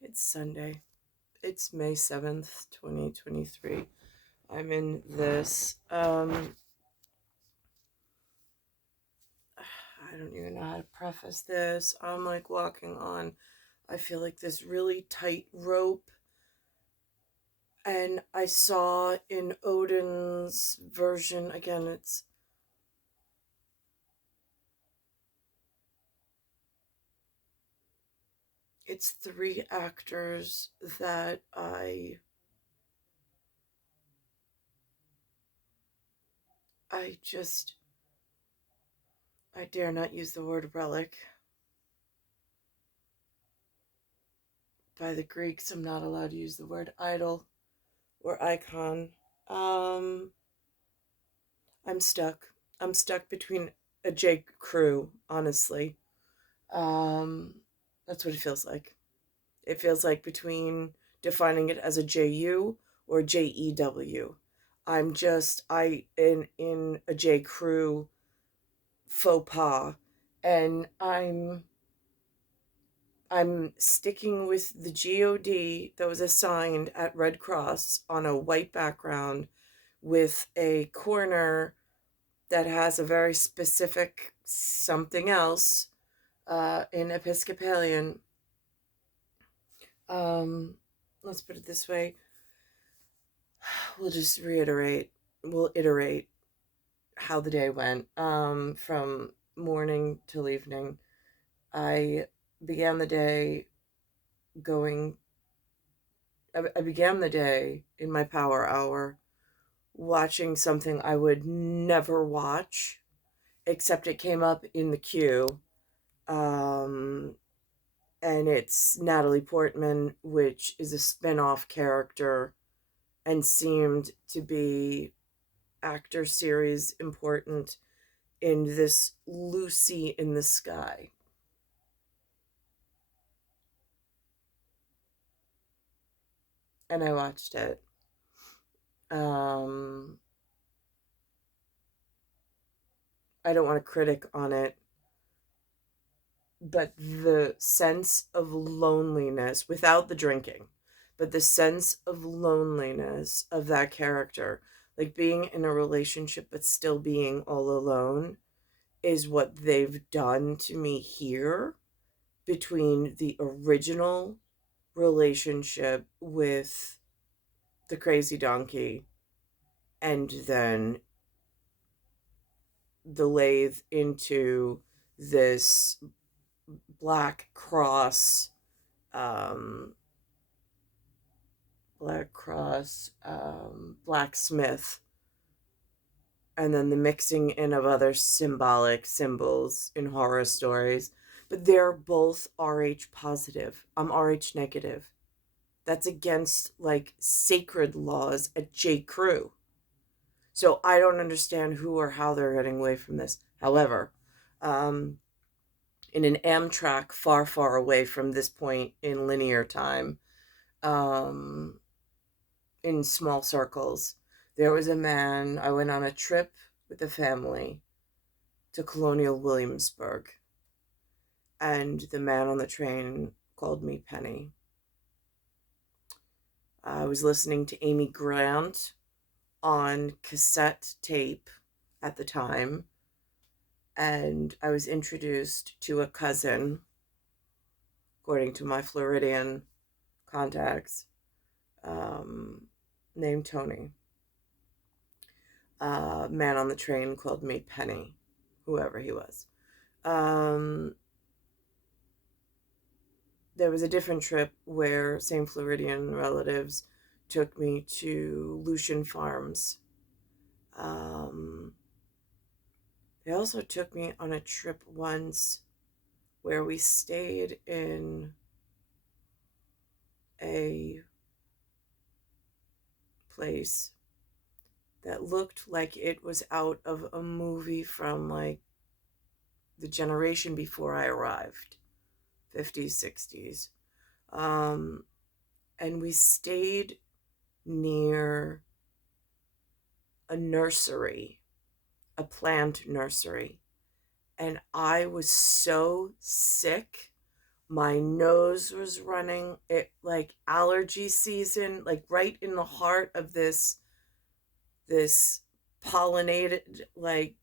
It's Sunday. It's May 7th, 2023. I'm in this. I don't even know how to preface this. I'm like walking on, I feel like this really tight rope. And I saw in Odin's version, again, it's three actors that I just, I dare not use the word relic. By the Greeks, I'm not allowed to use the word idol or icon. Um, I'm stuck. I'm stuck between a J. Crew, honestly. Um, that's what it feels like. It feels like between defining it as a JU or JEW. I'm just I in a J. Crew faux pas, and I'm sticking with the GOD that was assigned at Red Cross on a white background with a corner that has a very specific something else in Episcopalian. Um, let's put it this way. We'll just reiterate, we'll iterate how the day went from morning till evening. I began the day going I began the day in my power hour watching something I would never watch, except it came up in the queue. Um, and it's Natalie Portman, which is a spin off character and seemed to be actor series important in this Lucy in the Sky. And I watched it. Um, I don't want to critic on it, but the sense of loneliness without the drinking, but the sense of loneliness of that character, like being in a relationship but still being all alone, is what they've done to me here between the original relationship with the crazy donkey and then the lathe into this black cross um, blacksmith, and then the mixing in of other symbolic symbols in horror stories. But they're both RH positive. I'm RH negative. That's against like sacred laws at J. Crew. So I don't understand who or how they're getting away from this. However, um, in an Amtrak far, far away from this point in linear time, um, in small circles. There was a man, I went on a trip with the family to Colonial Williamsburg, and the man on the train called me Penny. I was listening to Amy Grant on cassette tape at the time, and I was introduced to a cousin, according to my Floridian contacts, um, named Tony. Man on the train called me Penny, whoever he was. Um, there was a different trip where same Floridian relatives took me to Lucian Farms. Um, they also took me on a trip once where we stayed in a place that looked like it was out of a movie from like the generation before I arrived, 50s, 60s. Um, and we stayed near a nursery, a plant nursery. And I was so sick My nose was running. It like allergy season, like right in the heart of this pollinated like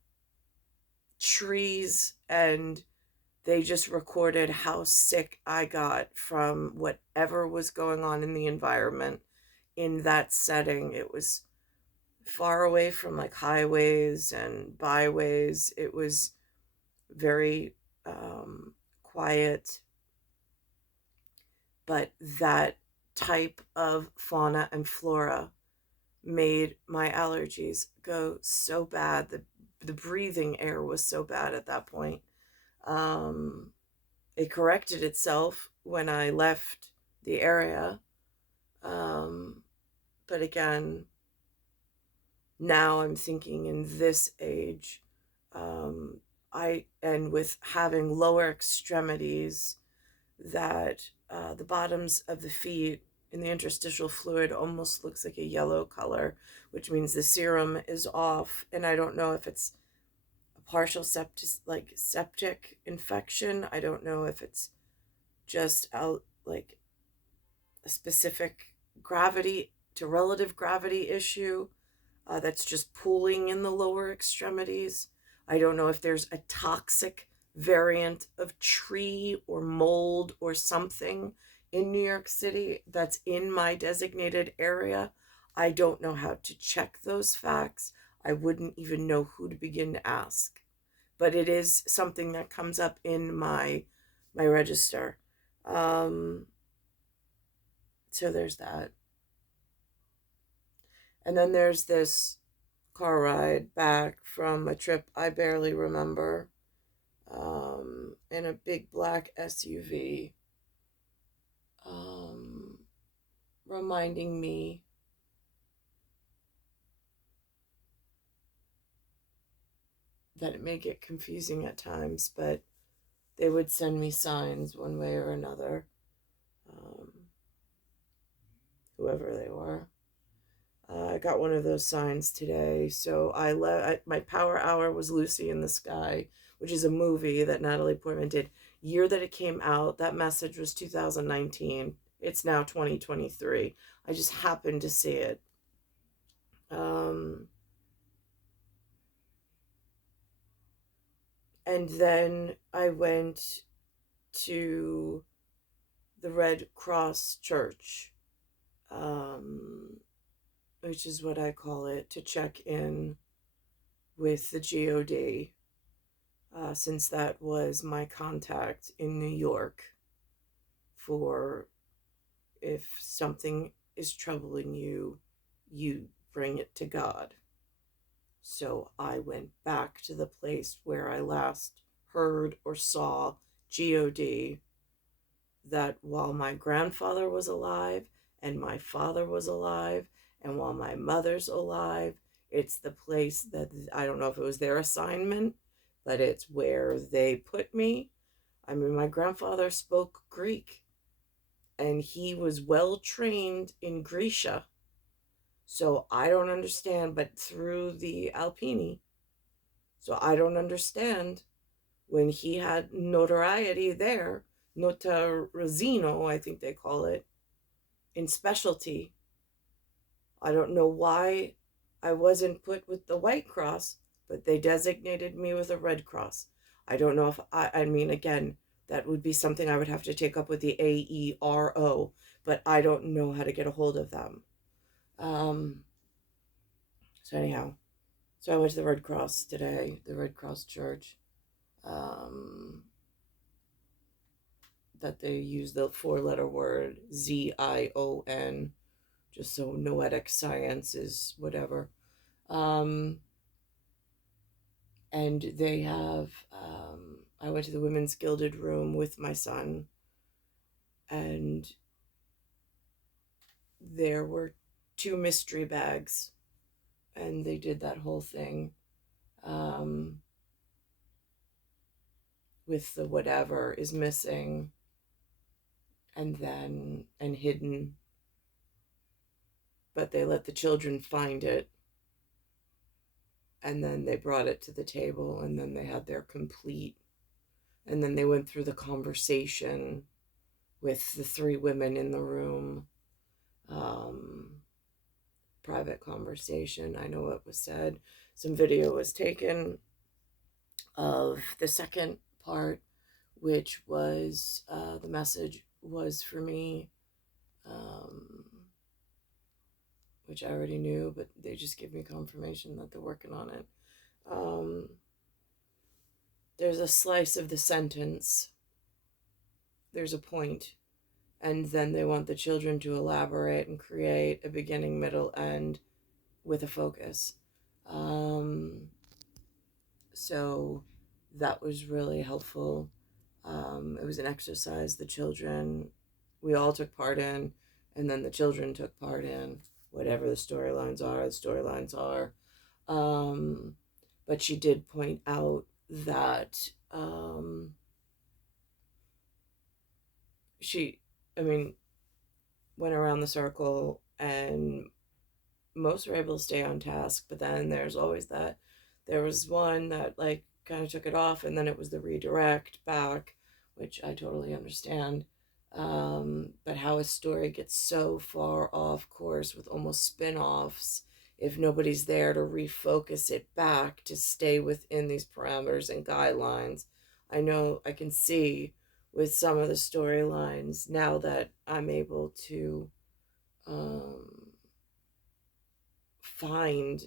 trees, and they just recorded how sick I got from whatever was going on in the environment in that setting. It was far away from like highways and byways. It was very quiet, but that type of fauna and flora made my allergies go so bad. The breathing air was so bad at that point. Um, it corrected itself when I left the area. Um, but again, now I'm thinking in this age, um, and with having lower extremities, that the bottoms of the feet in the interstitial fluid almost looks like a yellow color, which means the serum is off. And I don't know if it's a partial septic infection. I don't know if it's just out like a specific gravity to relative gravity issue that's just pooling in the lower extremities. I don't know if there's a toxic variant of tree or mold or something in New York City that's in my designated area. I don't know how to check those facts. I wouldn't even know who to begin to ask. But it is something that comes up in my register. Um, so there's that. And then there's this car ride back from a trip I barely remember, in a big black SUV, um, reminding me that it may get confusing at times, but they would send me signs one way or another, um, whoever they were. I got one of those signs today. So my power hour was Lucy in the Sky, which is a movie that Natalie Portman did. Year that it came out, that message was 2019. It's now 2023. I just happened to see it. Um, and then I went to the Red Cross Church, um, which is what I call it, to check in with the GOD. Since that was my contact in New York for if something is troubling you, you bring it to God. So I went back to the place where I last heard or saw GOD, that while my grandfather was alive and my father was alive and while my mother's alive, it's the place that I don't know if it was their assignment, but it's where they put me. I mean, my grandfather spoke Greek and he was well trained in Grisha. So I don't understand, but through the Alpini. So I don't understand when he had notoriety there, notarizino, I think they call it, in specialty. I don't know why I wasn't put with the White Cross, but they designated me with a Red Cross. I don't know if I mean, again, that would be something I would have to take up with the AERO, but I don't know how to get a hold of them. Um, so, anyhow, so I went to the Red Cross today, the Red Cross Church. Um, that they use the four-letter word ZION, just so noetic science is whatever. Um, and they have, I went to the Women's Gilded Room with my son, and there were two mystery bags, and they did that whole thing um, with the whatever is missing and hidden, but they let the children find it, and then they brought it to the table, and then they had their complete, and then they went through the conversation with the three women in the room. Um, Private conversation. I know what was said. Some video was taken of the second part, which was the message was for me, um, which I already knew, but they just give me confirmation that they're working on it. Um, there's a slice of the sentence, there's a point, and then they want the children to elaborate and create a beginning, middle, end with a focus. So that was really helpful. It was an exercise the children, we all took part in, and then the children took part in. Whatever the storylines are, the storylines are. Um, but she did point out that she, I mean, went around the circle, and most were able to stay on task, but then there's always that. There was one that like kind of took it off, and then it was the redirect back, which I totally understand. But how a story gets so far off course with almost spin-offs if nobody's there to refocus it back to stay within these parameters and guidelines. I know I can see with some of the storylines now that I'm able to um, find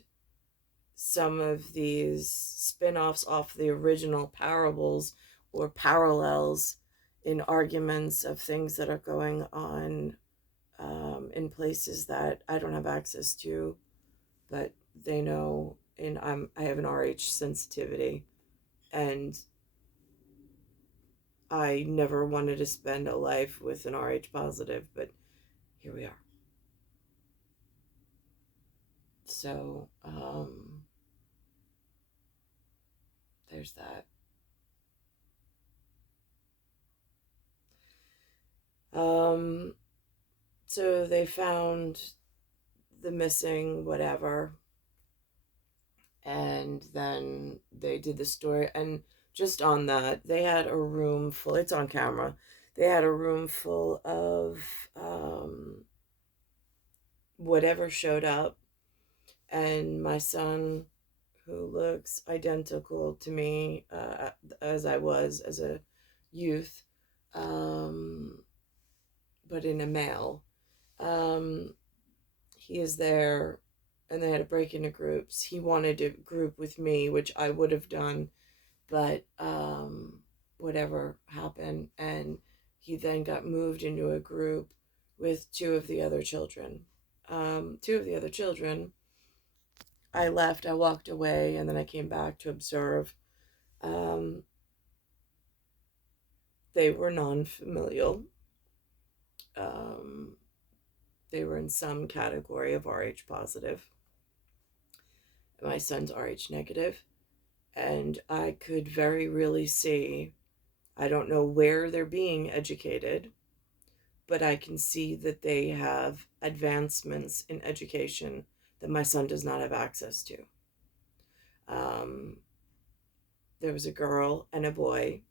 some of these spin-offs off the original parables or parallels in arguments of things that are going on in places that I don't have access to, but they know. And I have an RH sensitivity, and I never wanted to spend a life with an RH positive, but here we are. So there's that. Um, so they found the missing whatever, and then they did the story. And just on that, they had a room full, it's on camera, they had a room full of whatever showed up. And my son, who looks identical to me as I was as a youth, um, but in a male, um, he is there, and they had a break into groups. He wanted to group with me, which I would have done, but whatever happened, and he then got moved into a group with two of the other children. Two of the other children, I left, I walked away, and then I came back to observe. Um, they were non-familial. Um, they were in some category of RH positive. My son's RH negative. And I could very really see, I don't know where they're being educated, but I can see that they have advancements in education that my son does not have access to. Um, there was a girl and a boy.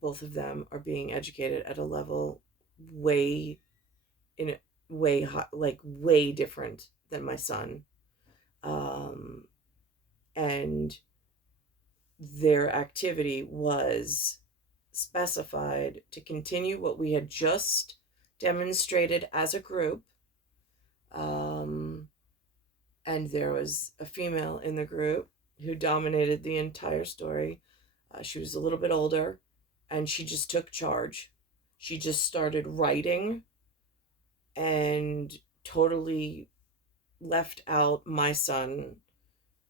Both of them are being educated at a level way in a way high, like way different than my son. Um, and their activity was specified to continue what we had just demonstrated as a group. Um, and there was a female in the group who dominated the entire story. She was a little bit older, and she just took charge. She just started writing and totally left out my son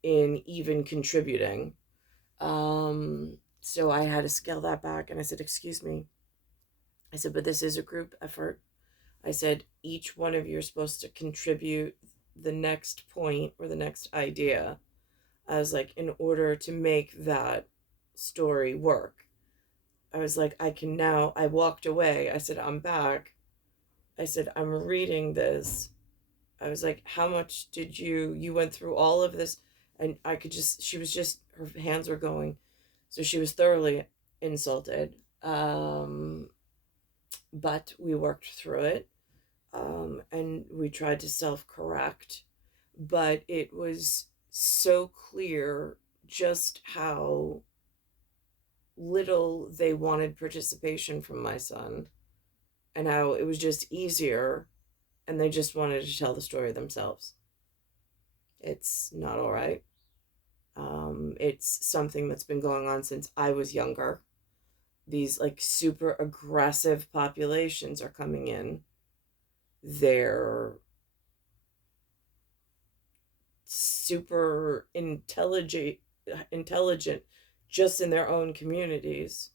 in even contributing. So I had to scale that back, and I said, "Excuse me." I said, "But this is a group effort." I said, "Each one of you are supposed to contribute the next point or the next idea." I was like, in order to make that story work. I was like, I walked away. I said, "I'm back." I said, "I'm reading this." I was like, "How much did you went through all of this?" And I could just, she was just, her hands were going. So she was thoroughly insulted. but we worked through it, and we tried to self correct. But it was so clear just how little they wanted participation from my son, and how it was just easier, and they just wanted to tell the story themselves. It's not all right. It's something that's been going on since I was younger. These like super aggressive populations are coming in. They're super intelligent just in their own communities.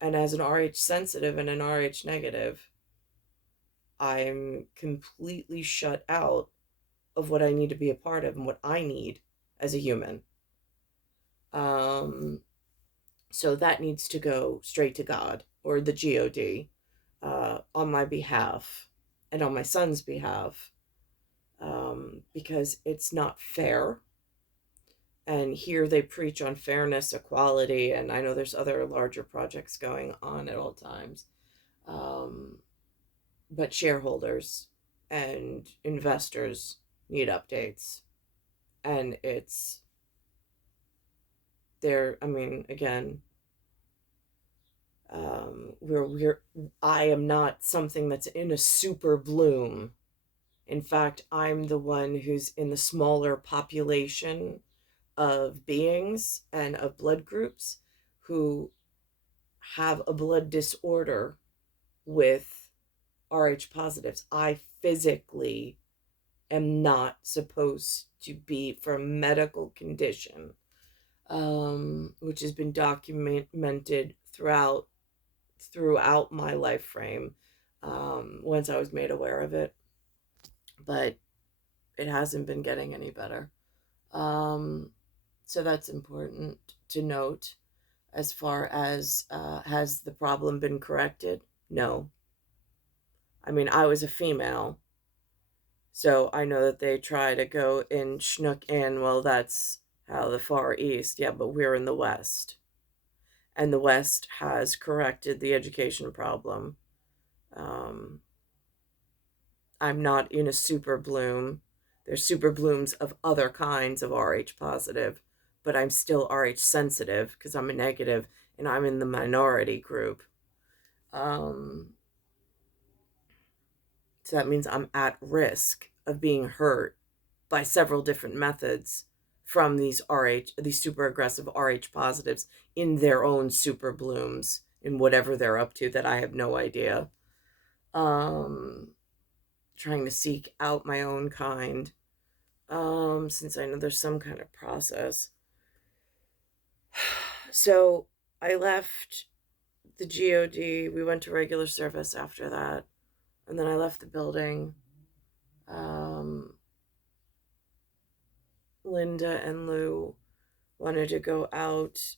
And as an RH sensitive and an RH negative, I'm completely shut out of what I need to be a part of and what I need as a human. Um, so that needs to go straight to God or the God, on my behalf and on my son's behalf, because it's not fair. And here they preach on fairness, equality, and I know there's other larger projects going on at all times. Um, but shareholders and investors need updates. And it's there. I mean, again, I am not something that's in a super bloom. In fact, I'm the one who's in the smaller population of beings and of blood groups who have a blood disorder with RH positives. I physically am not supposed to be, for a medical condition, which has been documented throughout my life frame, once I was made aware of it, but it hasn't been getting any better. Um, so that's important to note. As far as has the problem been corrected? No. I mean, I was a female, so I know that they try to go and schnook in, well, that's how the Far East, yeah, but we're in the West. And the West has corrected the education problem. Um, I'm not in a super bloom. There's super blooms of other kinds of RH positive, but I'm still RH sensitive because I'm a negative and I'm in the minority group. Um, so that means I'm at risk of being hurt by several different methods from these super aggressive RH positives in their own super blooms in whatever they're up to that I have no idea. Um, Trying to seek out my own kind, since I know there's some kind of process. So I left the God. We went to regular service after that, and then I left the building. Um, Linda and Lou wanted to go out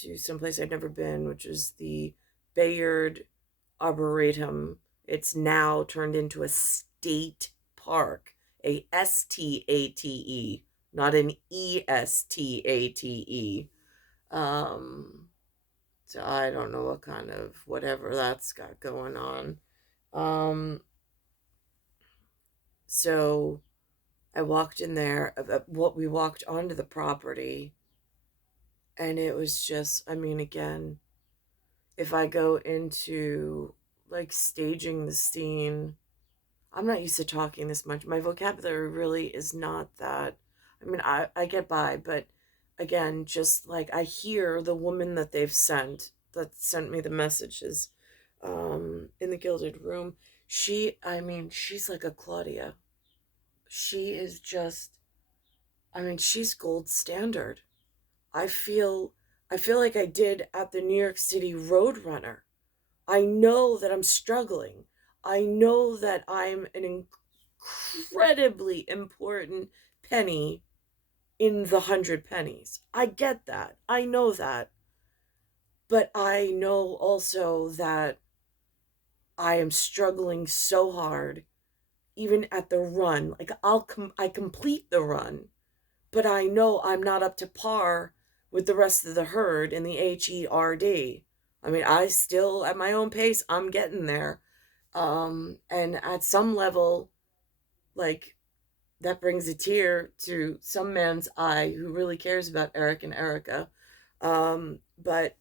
to someplace I'd never been, which is the Bayard Arboretum. It's now turned into a state park, a STATE, not an ESTATE. Um, so I don't know what kind of whatever that's got going on. Um, so I walked in there. What we walked onto the property, and it was just. I mean, again, if I go into like staging the scene, I'm not used to talking this much. My vocabulary really is not that. I mean, I get by, but again, just like I hear the woman that sent me the messages, in the Gilded Room. I mean, she's like a Claudia. She is just, I mean, she's gold standard. I feel, I feel like I did at the New York City Roadrunner. I know that I'm struggling. I know that I'm an incredibly important penny in the 100 pennies. I get that. I know that. But I know also that I am struggling so hard, even at the run. Like I complete the run, but I know I'm not up to par with the rest of the herd in the HERD. I mean, I still, at my own pace, I'm getting there. And at some level, like, that brings a tear to some man's eye who really cares about Eric and Erica. But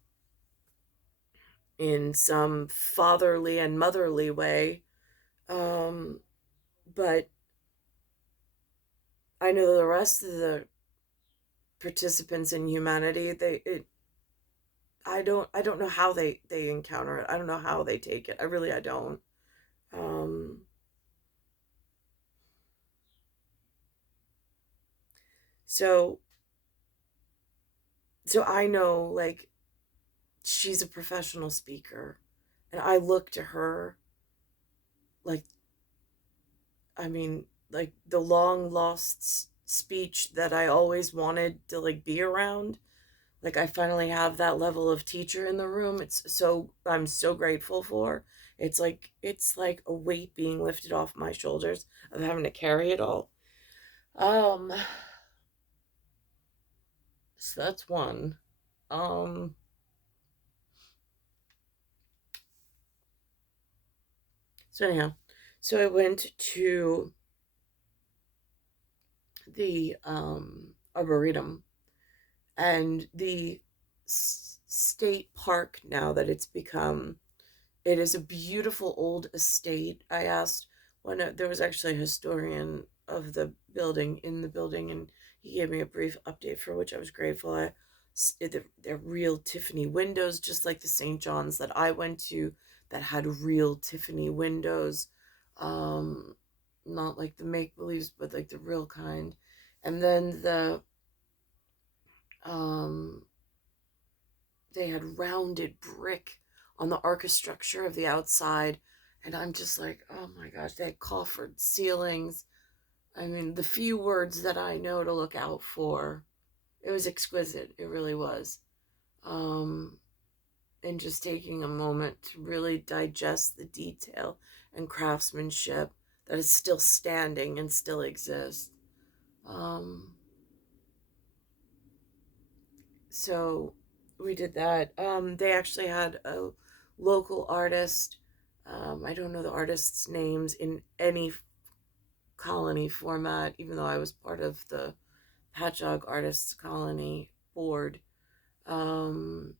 in some fatherly and motherly way. Um, but I know the rest of the participants in humanity, I don't know how they encounter it. I don't know how they take it. I don't. Um, so so I know, like, she's a professional speaker, and I look to her like, I mean, like the long lost speech that I always wanted to like be around. Like, I finally have that level of teacher in the room. I'm so grateful for. It's like a weight being lifted off my shoulders of having to carry it all. Um, so that's one. Um, so anyhow, so I went to the arboretum, and the state park, now that it's become, it is a beautiful old estate. I asked when there was actually a historian of the building in the building, and he gave me a brief update for which I was grateful. They're real Tiffany windows, just like the St. John's that I went to, that had real Tiffany windows. Um, Not like the make believes, but like the real kind. And then um, they had rounded brick on the archistructure of the outside. And I'm just like, oh my gosh, they had coffered ceilings. I mean, the few words that I know to look out for, it was exquisite. It really was. Um, and just taking a moment to really digest the detail and craftsmanship that is still standing and still exists. Um, so we did that. They actually had a local artist. I don't know the artists' names in any colony format, even though I was part of the Patchogue Artists Colony board. Um,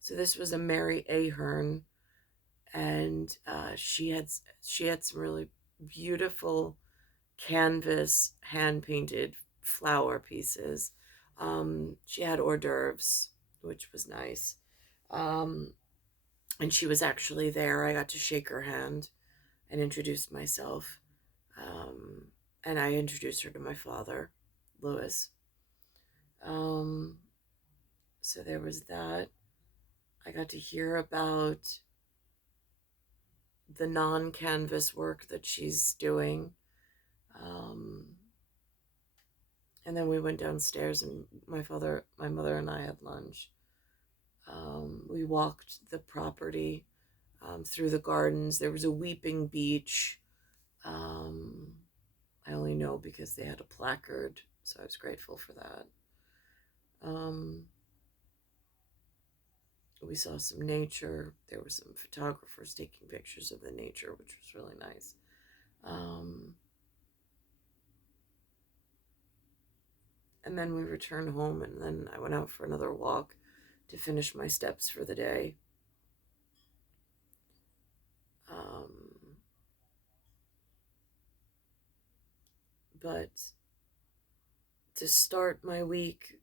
so this was a Mary Ahern, and she had some really beautiful canvas hand painted flower pieces. She had hors d'oeuvres, which was nice. Um, and she was actually there. I got to shake her hand and introduce myself. Um, and I introduced her to my father, Louis. Um, so there was that. I got to hear about the non canvas work that she's doing. Um, and then we went downstairs, and my mother, and I had lunch. We walked the property, through the gardens. There was a weeping beech. Um, I only know because they had a placard, so I was grateful for that. Um, we saw some nature. There were some photographers taking pictures of the nature, which was really nice. Um, and then we returned home, and then I went out for another walk to finish my steps for the day. Um, but to start my week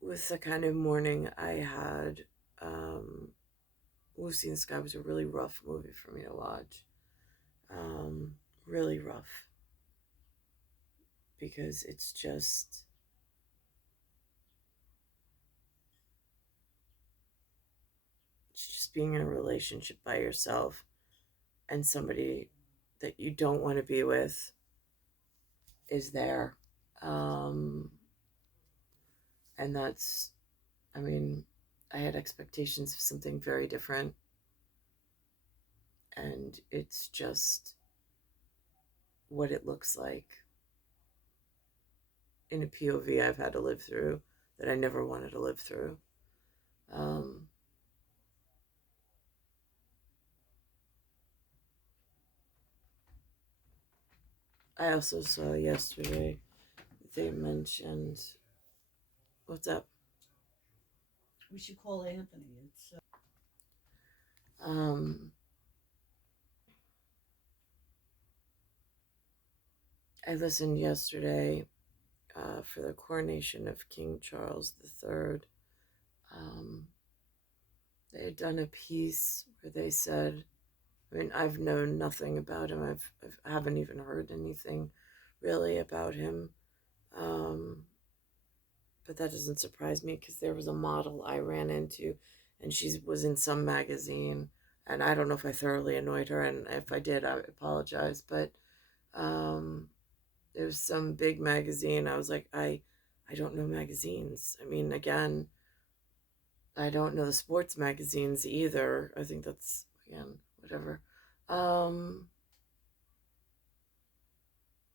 with the kind of morning I had, um, Lucy in the Sky was a really rough movie for me to watch. Um, really rough, because it's just being in a relationship by yourself, and somebody that you don't want to be with is there. Um, and that's, I mean, I had expectations of something very different, and it's just what it looks like in a POV I've had to live through that I never wanted to live through. Um, I also saw yesterday they mentioned what's up. We should call Anthony. Um, I listened yesterday for the coronation of King Charles III. Um, they had done a piece where they said, I mean, I've known nothing about him. I haven't even heard anything really about him. Um, but that doesn't surprise me because there was a model I ran into, and she was in some magazine, and I don't know if I thoroughly annoyed her, and if I did, I apologize. But um, it was some big magazine. I was like, I don't know magazines. I mean, again, I don't know the sports magazines either. I think that's again whatever. Um,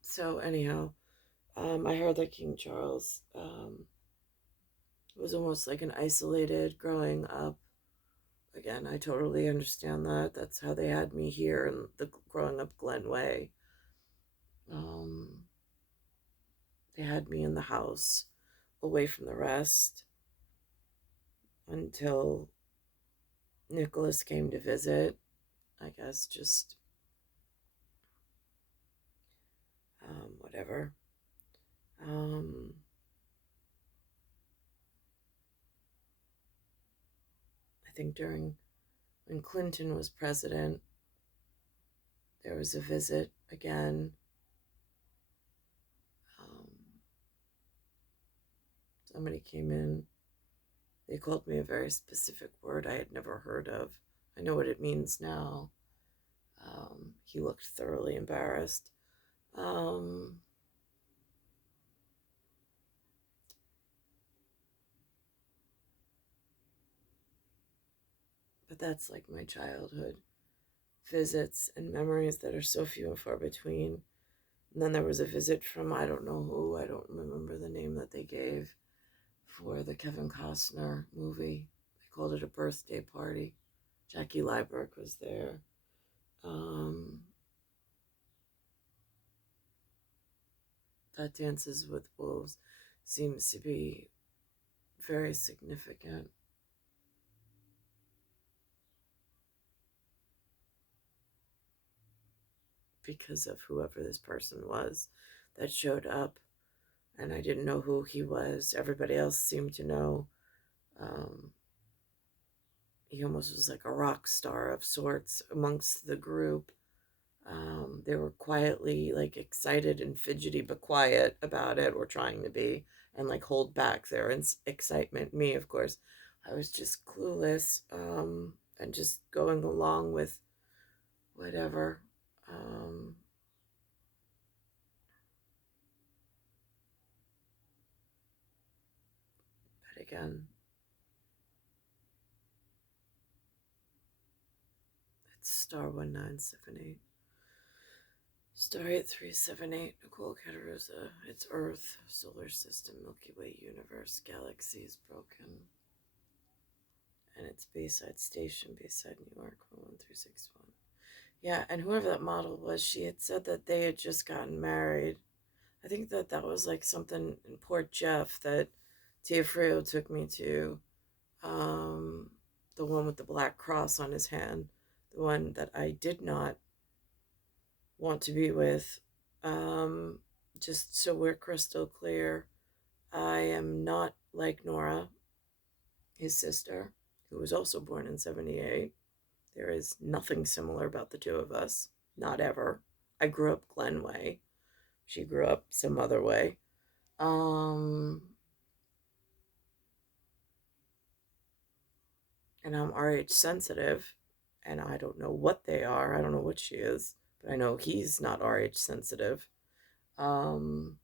so anyhow, I heard that King Charles was almost like an isolated growing up. Again, I totally understand that. That's how they had me here in the growing up Glen Way. Um, they had me in the house, away from the rest, until Nicholas came to visit. I guess just whatever. Um, I think during when Clinton was president, there was a visit again. Um, Somebody came in. They called me a very specific word I had never heard of. I know what it means now. He looked thoroughly embarrassed. Um, but that's like my childhood visits and memories that are so few and far between. And then there was a visit from I don't know who, I don't remember the name that they gave for the Kevin Costner movie. They called it a birthday party. Jackie Liebert was there. Um, that Dances with Wolves seems to be very significant because of whoever this person was that showed up. And I didn't know who he was. Everybody else seemed to know. Um, he almost was like a rock star of sorts amongst the group. They were quietly like excited and fidgety, but quiet about it, or trying to be, and like hold back their excitement. Me, of course, I was just clueless and just going along with whatever. Um, but again, it's star 1978. Star 8378, Nicole Cattaruzza. It's Earth, Solar System, Milky Way Universe, Galaxies Broken. And it's Bayside Station, Bayside, New York, 11361. Yeah, and whoever that model was, she had said that they had just gotten married. I think that that was like something in Port Jeff that Tia Frio took me to. Um, the one with the black cross on his hand. The one that I did not want to be with. Um, just so we're crystal clear, I am not like Nora, his sister, who was also born in 78. There is nothing similar about the two of us, not ever. I grew up Glen Way. She grew up some other way. Um, and I'm RH sensitive, and I don't know what they are. I don't know what she is, but I know he's not RH sensitive. Um,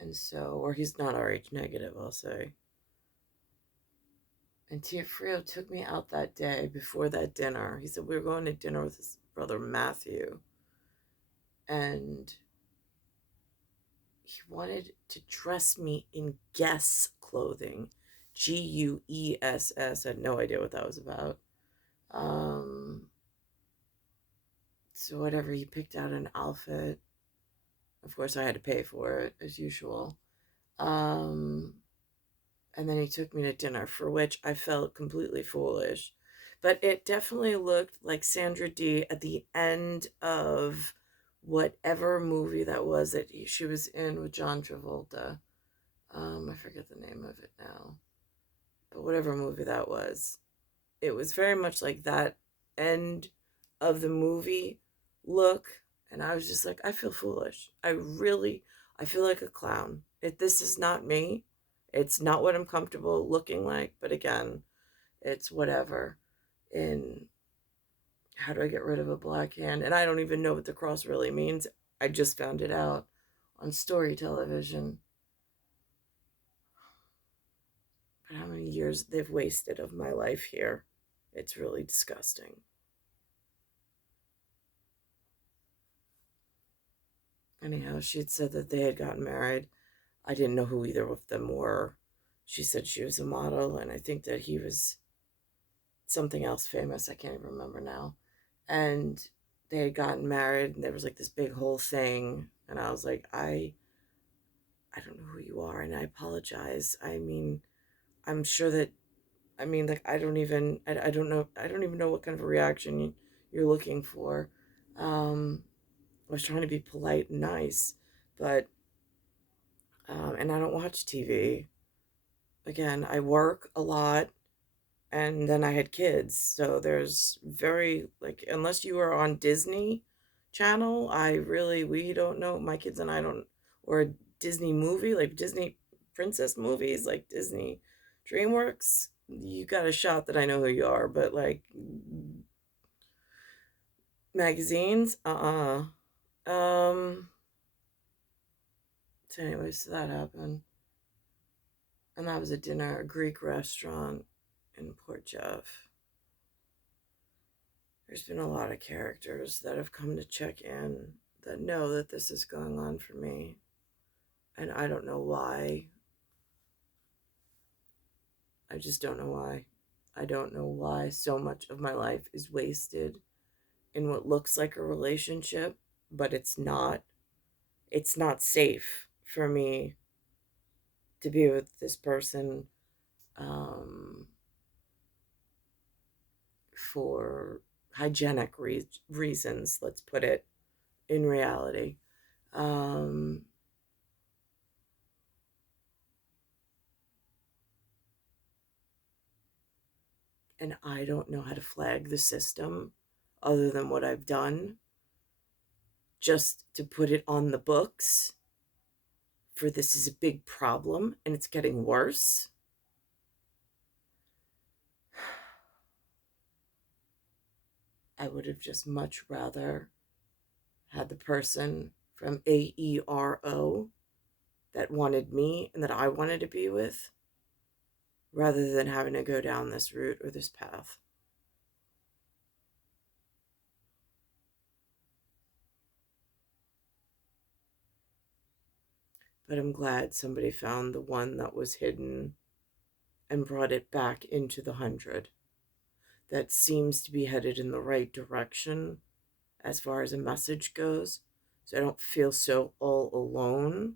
and so, or he's not RH negative, I'll say. And Tiafrio took me out that day before that dinner. He said we were going to dinner with his brother Matthew. and he wanted to dress me in Guess clothing. Guess. I had no idea what that was about. Um, so whatever, he picked out an outfit. Of course, I had to pay for it as usual. Um, and then he took me to dinner, for which I felt completely foolish. But it definitely looked like Sandra Dee at the end of whatever movie that was that she was in with John Travolta. I forget the name of it now, but whatever movie that was, it was very much like that end of the movie look. And I was just like, I feel foolish. I feel like a clown. This is not me. It's not what I'm comfortable looking like. But again, it's whatever. In how do I get rid of a black hand? And I don't even know what the cross really means. I just found it out on story television. But how many years they've wasted of my life here. It's really disgusting. Anyhow, she had said that they had gotten married. I didn't know who either of them were. She said she was a model, and I think that he was something else famous. I can't even remember now. And they had gotten married, and there was like this big whole thing. And I was like, I don't know who you are, and I apologize. I mean, I'm sure that like I don't know, I don't even know what kind of a reaction you're looking for. I was trying to be polite and nice, but and I don't watch TV. Again, I work a lot, and then I had kids, so there's very like unless you are on Disney Channel, we don't know, my kids and I don't, or a Disney movie like Disney princess movies like Disney DreamWorks. You got a shot that I know who you are, but like magazines, Um. So, anyways, so that happened, and that was a dinner, at a Greek restaurant in Port Jeff. There's been a lot of characters that have come to check in that know that this is going on for me, and I don't know why. I just don't know why. I don't know why so much of my life is wasted in what looks like a relationship, but it's not. It's not safe for me to be with this person um, for hygienic reasons, let's put it in reality. Um, and I don't know how to flag the system other than what I've done just to put it on the books for this is a big problem and it's getting worse. I would have just much rather had the person from AERO that wanted me and that I wanted to be with rather than having to go down this route or this path. But I'm glad somebody found the one that was hidden and brought it back into the 100. That seems to be headed in the right direction as far as a message goes. So I don't feel so all alone